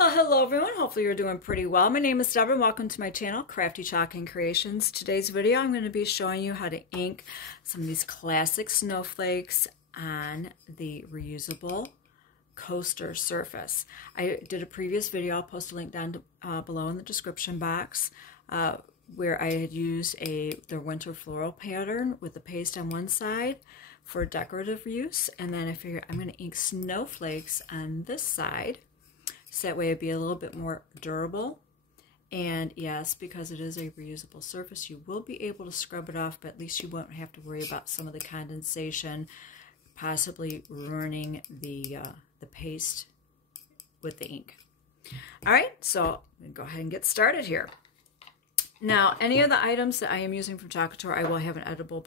Well, hello everyone. Hopefully you're doing pretty well. My name is Deborah and welcome to my channel, Crafty Chalk and Creations. Today's video, I'm going to be showing you how to ink some of these classic snowflakes on the reusable coaster surface. I did a previous video. I'll post a link down below in the description box where I had used the winter floral pattern with the paste on one side for decorative use, and then I figured I'm going to ink snowflakes on this side. So that way it'd be a little bit more durable. And yes, because it is a reusable surface, you will be able to scrub it off, but at least you won't have to worry about some of the condensation, possibly ruining the paste with the ink. All right, so I'm gonna go ahead and get started here. Now, any of the items that I am using from Chalk Couture, I will have an editable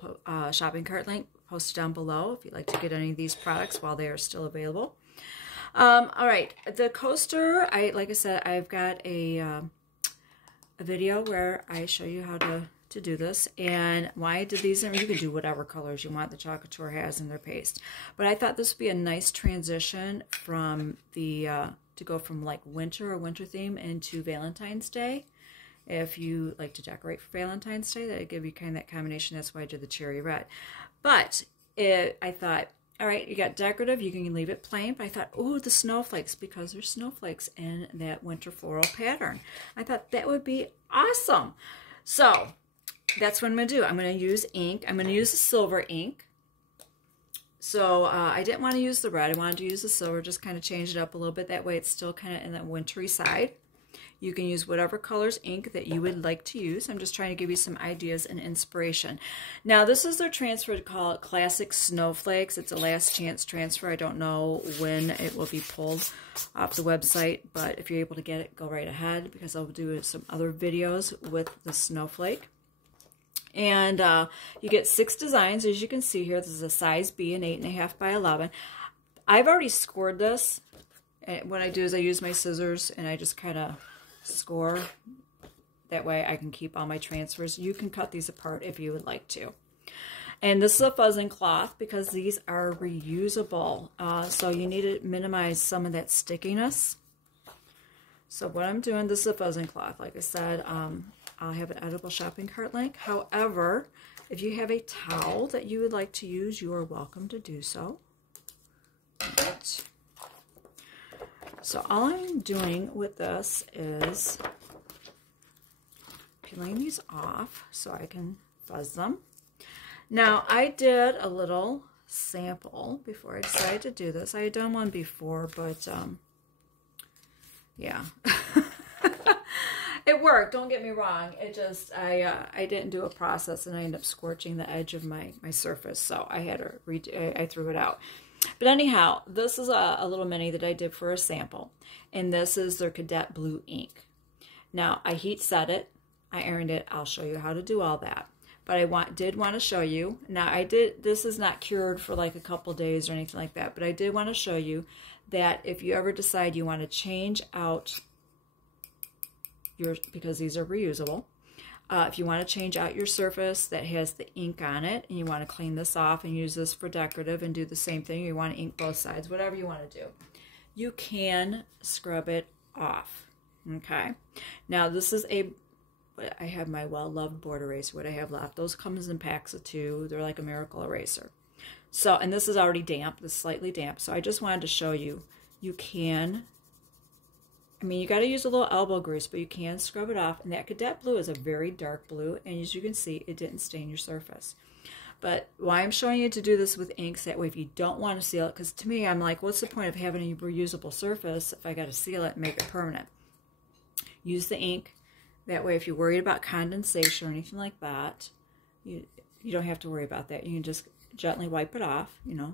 shopping cart link posted down below if you'd like to get any of these products while they are still available. All right, the coaster, like I said, I've got a video where I show you how to do this, and why I did these. And you can do whatever colors you want the Chalk Couture has in their paste, but I thought this would be a nice transition from to go from like winter or winter theme into Valentine's Day. If you like to decorate for Valentine's Day, that'd give you kind of that combination. That's why I did the cherry red. But I thought, all right, you got decorative, you can leave it plain, but I thought, oh, the snowflakes, because there's snowflakes in that winter floral pattern. I thought that would be awesome. So that's what I'm going to do. I'm going to use ink. I'm going to use the silver ink. So I didn't want to use the red. I wanted to use the silver, just kind of change it up a little bit. That way it's still kind of in that wintry side. You can use whatever colors ink that you would like to use. I'm just trying to give you some ideas and inspiration. Now, this is their transfer to call it Classic Snowflakes. It's a last chance transfer. I don't know when it will be pulled off the website, but if you're able to get it, go right ahead, because I'll do some other videos with the snowflake. And you get 6 designs, as you can see here. This is a size B, an 8.5 by 11. I've already scored this. And what I do is I use my scissors and I just kind of score. That way I can keep all my transfers. You can cut these apart if you would like to. And this is a fuzzing cloth because these are reusable. So you need to minimize some of that stickiness. So what I'm doing, this is a fuzzing cloth. Like I said, I'll have an editable shopping cart link. However, if you have a towel that you would like to use, you are welcome to do so. Right. So all I'm doing with this is peeling these off so I can fuzz them. Now, I did a little sample before I decided to do this. I had done one before, but yeah. It worked, don't get me wrong. It just, I didn't do a process and I ended up scorching the edge of my surface, so I had to I threw it out. But anyhow, this is a little mini that I did for a sample, and this is their Cadet Blue ink. Now, I heat set it, I ironed it, I'll show you how to do all that. But I did want to show you, now this is not cured for like a couple days or anything like that, but I did want to show you that if you ever decide you want to change out because these are reusable, if you want to change out your surface that has the ink on it and you want to clean this off and use this for decorative and do the same thing, you want to ink both sides, whatever you want to do, you can scrub it off. Okay. Now this is I have my well-loved board eraser, what I have left. Those comes in packs of 2. They're like a miracle eraser. So, and this is already damp, this is slightly damp. So I just wanted to show you, you can, I mean, you got to use a little elbow grease, but you can scrub it off. And that Cadet Blue is a very dark blue, and as you can see, it didn't stain your surface. But why I'm showing you to do this with inks, that way if you don't want to seal it, because to me, I'm like, what's the point of having a reusable surface if I got to seal it and make it permanent? Use the ink. That way, if you're worried about condensation or anything like that, you don't have to worry about that. You can just gently wipe it off, you know,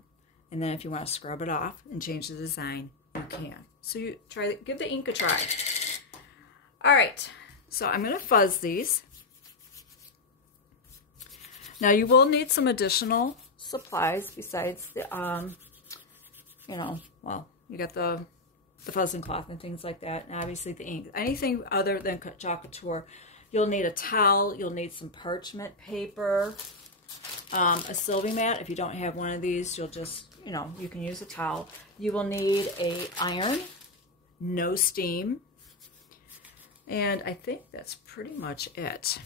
and then if you want to scrub it off and change the design, you can. So you give the ink a try. All right, so I'm going to fuzz these. Now you will need some additional supplies besides the, you know, well, you got the fuzzing cloth and things like that, and obviously the ink. Anything other than Chalk Couture, you'll need a towel, you'll need some parchment paper, a Sylvie mat. If you don't have one of these, you'll just, you know, you can use a towel. You will need a iron no steam. And I think that's pretty much it.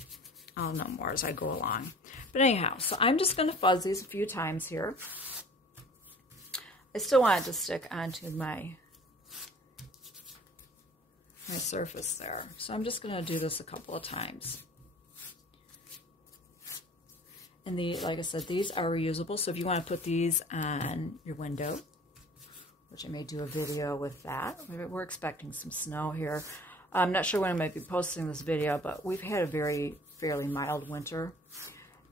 I'll know more as I go along. But anyhow, so I'm just going to fuzz these a few times here. I still want it to stick onto my surface there. So I'm just going to do this a couple of times. And like I said, these are reusable. So if you want to put these on your window, which I may do a video with that. We're expecting some snow here. I'm not sure when I might be posting this video, but we've had a fairly mild winter.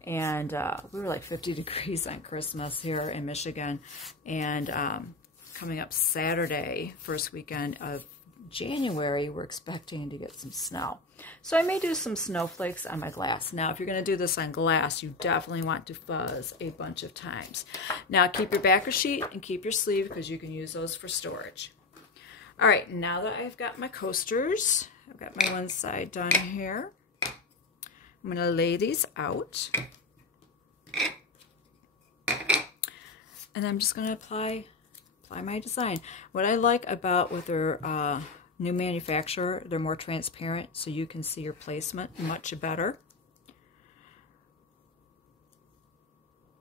And we were like 50 degrees on Christmas here in Michigan. And coming up Saturday, first weekend of January, we're expecting to get some snow. So I may do some snowflakes on my glass. Now, if you're going to do this on glass, you definitely want to fuzz a bunch of times. Now, keep your backer sheet and keep your sleeve because you can use those for storage. All right, now that I've got my coasters, I've got my one side done here. I'm going to lay these out. And I'm just going to apply my design. What I like about with their new manufacturer, they're more transparent so you can see your placement much better.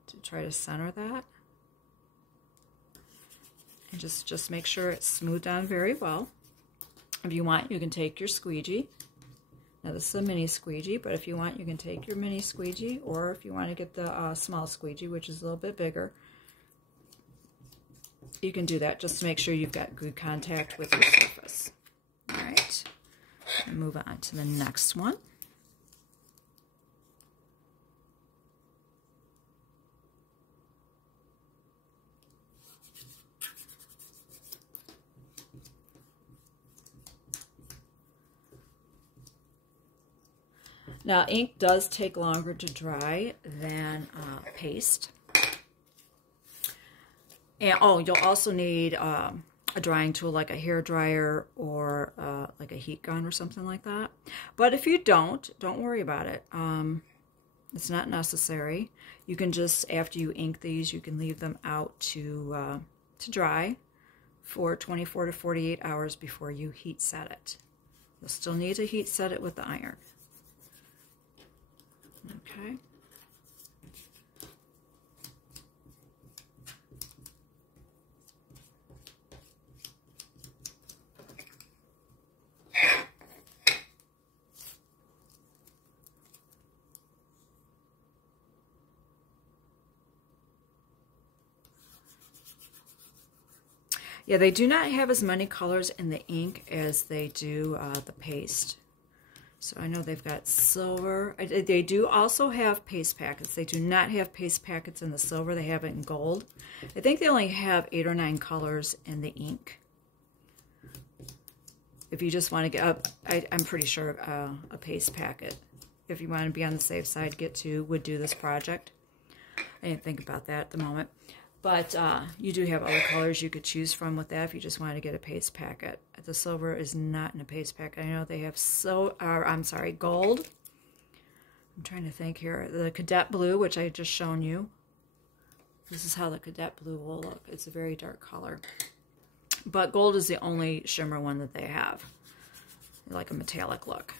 To try to center that. And just make sure it's smoothed down very well. If you want, you can take your squeegee. Now this is a mini squeegee, but if you want, you can take your mini squeegee, or if you want to get the small squeegee, which is a little bit bigger, you can do that just to make sure you've got good contact with your surface. All right, and move on to the next one. Now, ink does take longer to dry than paste. And oh, you'll also need a drying tool like a hair dryer or like a heat gun or something like that. But if you don't worry about it. It's not necessary. You can just, after you ink these, you can leave them out to dry for 24 to 48 hours before you heat set it. You'll still need to heat set it with the iron. Okay. Yeah, they do not have as many colors in the ink as they do the paste. So I know they've got silver. They do also have paste packets. They do not have paste packets in the silver. They have it in gold. I think they only have 8 or 9 colors in the ink. If you just want to get, I'm pretty sure a paste packet, if you want to be on the safe side, would do this project. I didn't think about that at the moment. But you do have other colors you could choose from with that if you just wanted to get a paste packet. The silver is not in a paste packet. I know they have gold. I'm trying to think here. The cadet blue, which I just shown you. This is how the cadet blue will look. It's a very dark color. But gold is the only shimmer one that they have. Like a metallic look.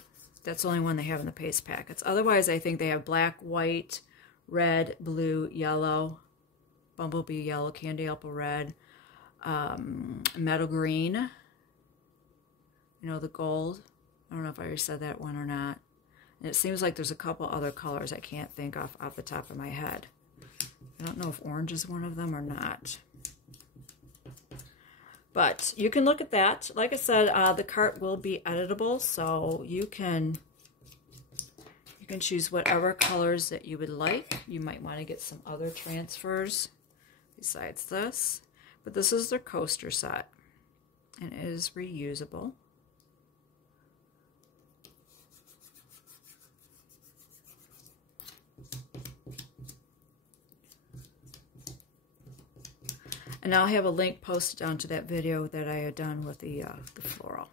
That's the only one they have in the paste packets. Otherwise, I think they have black, white, red, blue, yellow, bumblebee yellow, candy apple red, metal green, you know, the gold. I don't know if I already said that one or not. And it seems like there's a couple other colors I can't think off the top of my head. I don't know if orange is one of them or not. But you can look at that. Like I said, the cart will be editable, so you can choose whatever colors that you would like. You might want to get some other transfers besides this. But this is their coaster set, and it is reusable. And I'll have a link posted down to that video that I had done with the floral.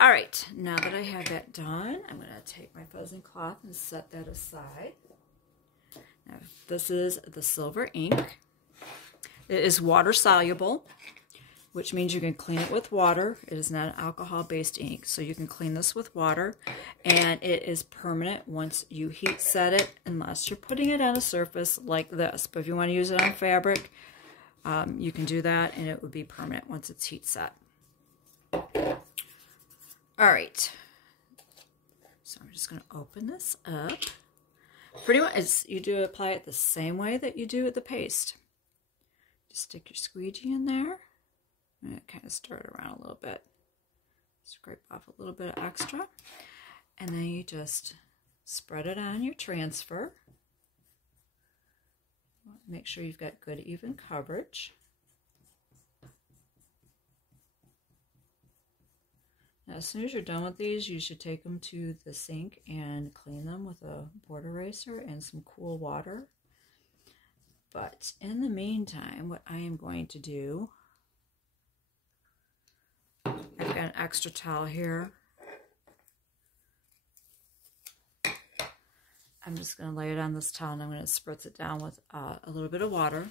All right, now that I have that done, I'm going to take my fuzzing cloth and set that aside. Now, this is the silver ink. It is water soluble. which means you can clean it with water. It is not an alcohol-based ink, so you can clean this with water, and it is permanent once you heat set it, unless you're putting it on a surface like this. But if you want to use it on fabric, you can do that, and it would be permanent once it's heat set. All right, so I'm just going to open this up. Pretty much, you do apply it the same way that you do with the paste. Just stick your squeegee in there. And kind of stir it around a little bit. Scrape off a little bit of extra. And then you just spread it on your transfer. Make sure you've got good even coverage. Now, as soon as you're done with these, you should take them to the sink and clean them with a board eraser and some cool water. But in the meantime, what I am going to do, I've got an extra towel here. I'm just going to lay it on this towel, and I'm going to spritz it down with a little bit of water.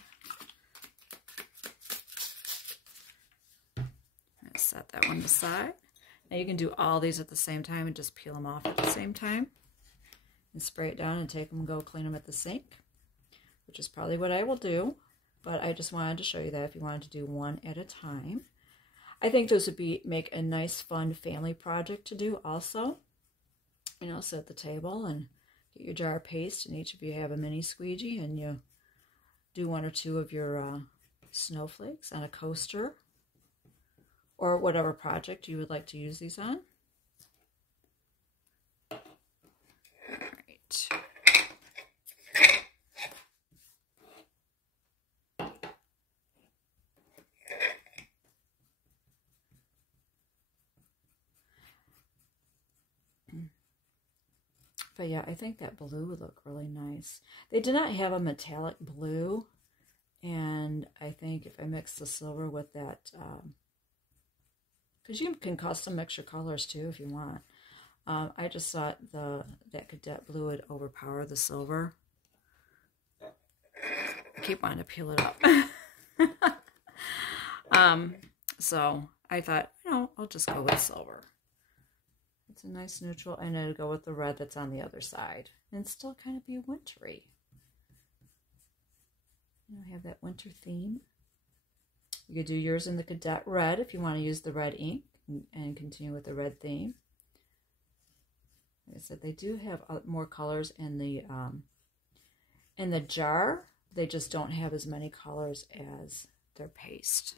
I'm going to set that one aside. Now you can do all these at the same time and just peel them off at the same time. And spray it down and take them and go clean them at the sink, which is probably what I will do. But I just wanted to show you that if you wanted to do one at a time. I think this would make a nice, fun family project to do also. You know, sit at the table and get your jar of paste, and each of you have a mini squeegee, and you do one or two of your snowflakes on a coaster, or whatever project you would like to use these on. All right. But yeah, I think that blue would look really nice. They did not have a metallic blue, and I think if I mix the silver with that, because you can custom mix your colors too if you want. I just thought that cadet blue would overpower the silver. I keep wanting to peel it up. So I thought, you know, I'll just go with silver. It's a nice neutral, and it'll go with the red that's on the other side, and still kind of be wintry. You know, have that winter theme. You could do yours in the cadet red if you want to use the red ink and continue with the red theme. Like I said, they do have more colors in the jar. They just don't have as many colors as their paste.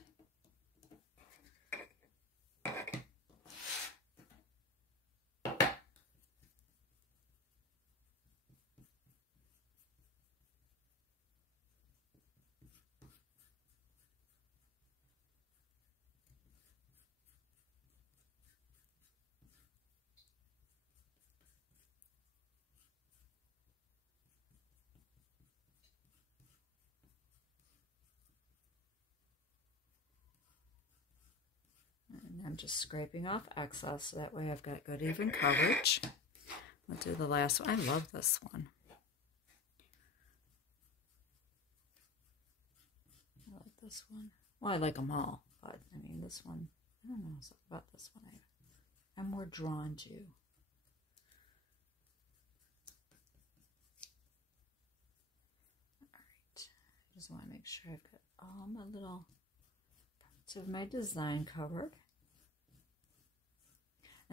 I'm just scraping off excess, so that way I've got good even coverage. I'll do the last one. I love this one. I like this one. Well, I like them all, but I mean this one, I don't know, something about this one I'm more drawn to. Alright, I just want to make sure I've got all my little parts of my design covered.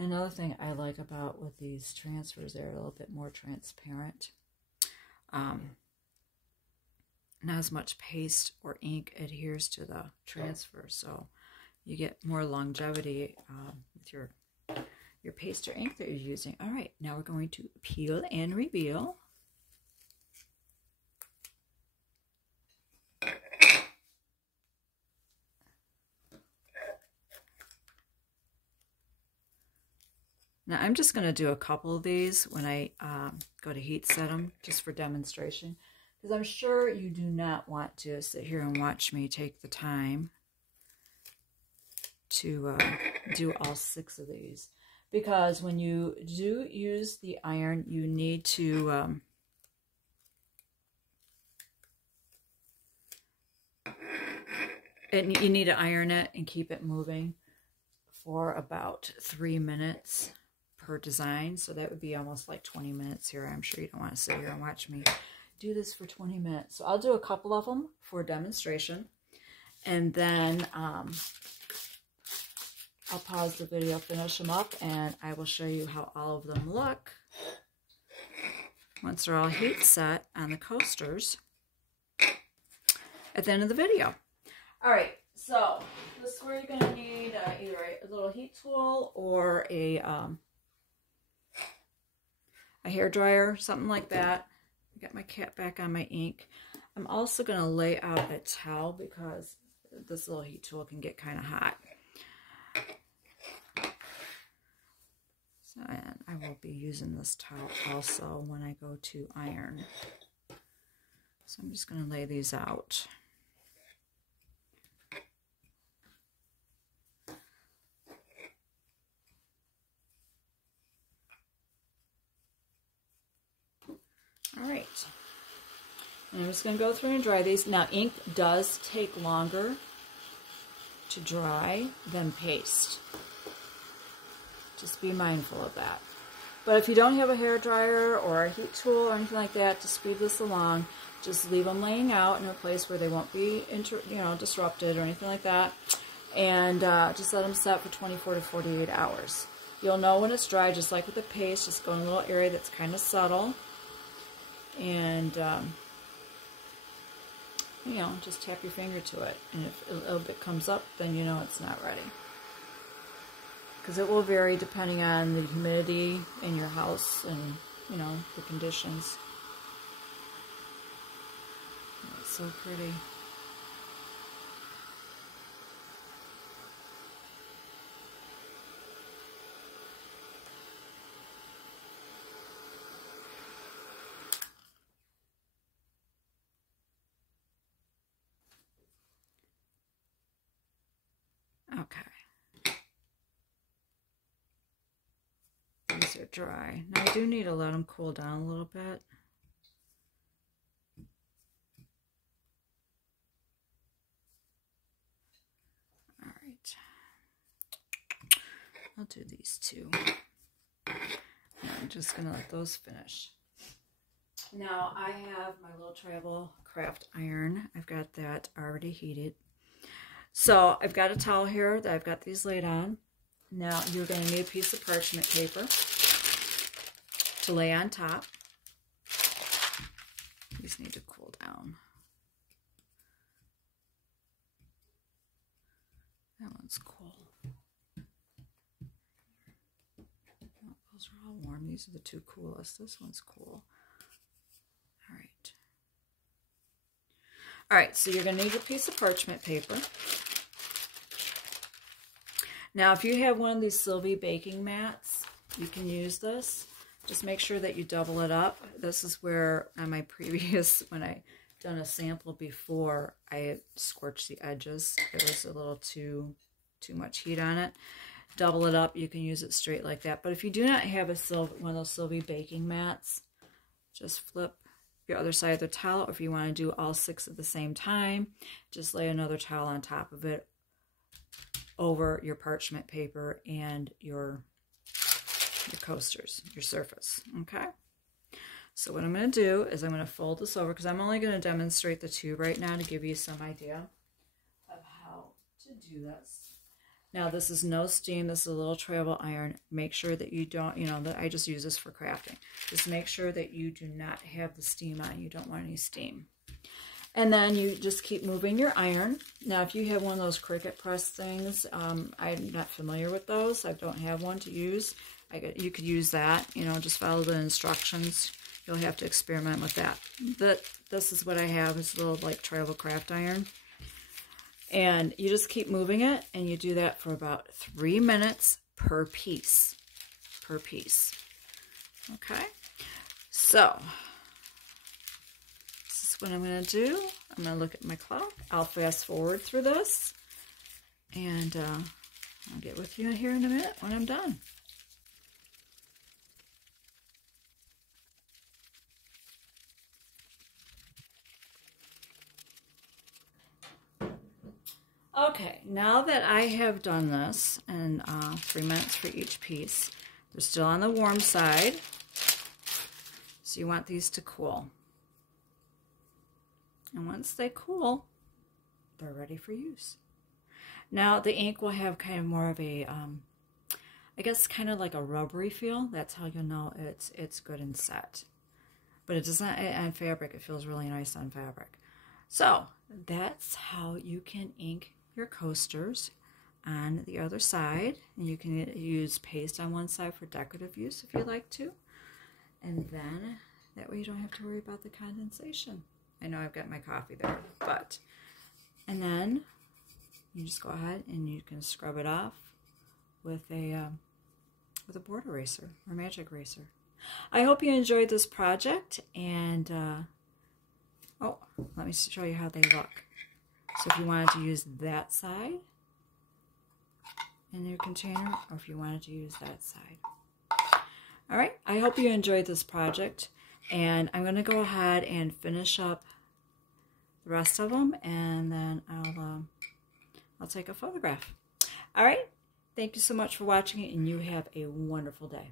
Another thing I like about with these transfers, they're a little bit more transparent. Not as much paste or ink adheres to the transfer, so you get more longevity with your paste or ink that you're using. All right, now we're going to peel and reveal. Now I'm just going to do a couple of these when I go to heat set them, just for demonstration, because I'm sure you do not want to sit here and watch me take the time to do all 6 of these. Because when you do use the iron, you need to And you need to iron it and keep it moving for about 3 minutes per design. So that would be almost like 20 minutes here. I'm sure you don't want to sit here and watch me do this for 20 minutes. So I'll do a couple of them for demonstration. And then I'll pause the video, finish them up, and I will show you how all of them look once they're all heat set on the coasters at the end of the video. All right, so this is where you're going to need either a little heat tool or a hair dryer, something like that. I got my cap back on my ink. I'm also going to lay out a towel because this little heat tool can get kind of hot. So, and I will be using this towel also when I go to iron. So I'm just going to lay these out. All right, and I'm just going to go through and dry these. Now, ink does take longer to dry than paste. Just be mindful of that. But if you don't have a hair dryer or a heat tool or anything like that to speed this along, just leave them laying out in a place where they won't be disrupted or anything like that, and just let them set for 24 to 48 hours. You'll know when it's dry, just like with the paste. Just go in a little area that's kind of subtle. And, just tap your finger to it. And if a little bit comes up, then you know it's not ready. Because it will vary depending on the humidity in your house and, the conditions. It's so pretty. Okay. These are dry. Now I do need to let them cool down a little bit. All right. I'll do these two. And I'm just going to let those finish. Now I have my little travel craft iron. I've got that already heated. So I've got a towel here that I've got these laid on. Now you're going to need a piece of parchment paper to lay on top. These need to cool down. That one's cool. Oh, those are all warm. These are the two coolest. This one's cool. All right. All right, so you're going to need a piece of parchment paper. Now, if you have one of these Sylvie baking mats, you can use this. Just make sure that you double it up. This is where on my previous, when I done a sample before, I scorched the edges. There was a little too much heat on it. Double it up. You can use it straight like that. But if you do not have one of those Sylvie baking mats, just flip your other side of the towel. If you want to do all 6 at the same time, just lay another towel on top of it over your parchment paper and your coasters, your surface. Okay, so what I'm going to do is I'm going to fold this over because I'm only going to demonstrate the 2 right now to give you some idea of how to do this. Now this is no steam. This is a little travel iron. Make sure that you don't, that I just use this for crafting. Just make sure that you do not have the steam on. You don't want any steam. And then you just keep moving your iron. Now, if you have one of those Cricut press things, I'm not familiar with those. I don't have one to use. You could use that. Just follow the instructions. You'll have to experiment with that. But this is what I have. It's a little like travel craft iron. And you just keep moving it, and you do that for about 3 minutes per piece. Okay? So what I'm going to do, I'm going to look at my clock. I'll fast forward through this, and I'll get with you here in a minute when I'm done. Okay, now that I have done this, and 3 minutes for each piece, they're still on the warm side, so you want these to cool. And once they cool, they're ready for use. Now the ink will have kind of more of a, I guess kind of like a rubbery feel. That's how you'll know it's good and set. But it does not on fabric. It feels really nice on fabric. So that's how you can ink your coasters on the other side. And you can use paste on one side for decorative use if you like to. And then that way you don't have to worry about the condensation. I know I've got my coffee there, but, and then you just go ahead and you can scrub it off with a board eraser or magic eraser. I hope you enjoyed this project, and oh, let me show you how they look. So if you wanted to use that side in your container, or if you wanted to use that side. All right, I hope you enjoyed this project, and I'm going to go ahead and finish up the rest of them, and then I'll take a photograph. All right, thank you so much for watching it, and you have a wonderful day.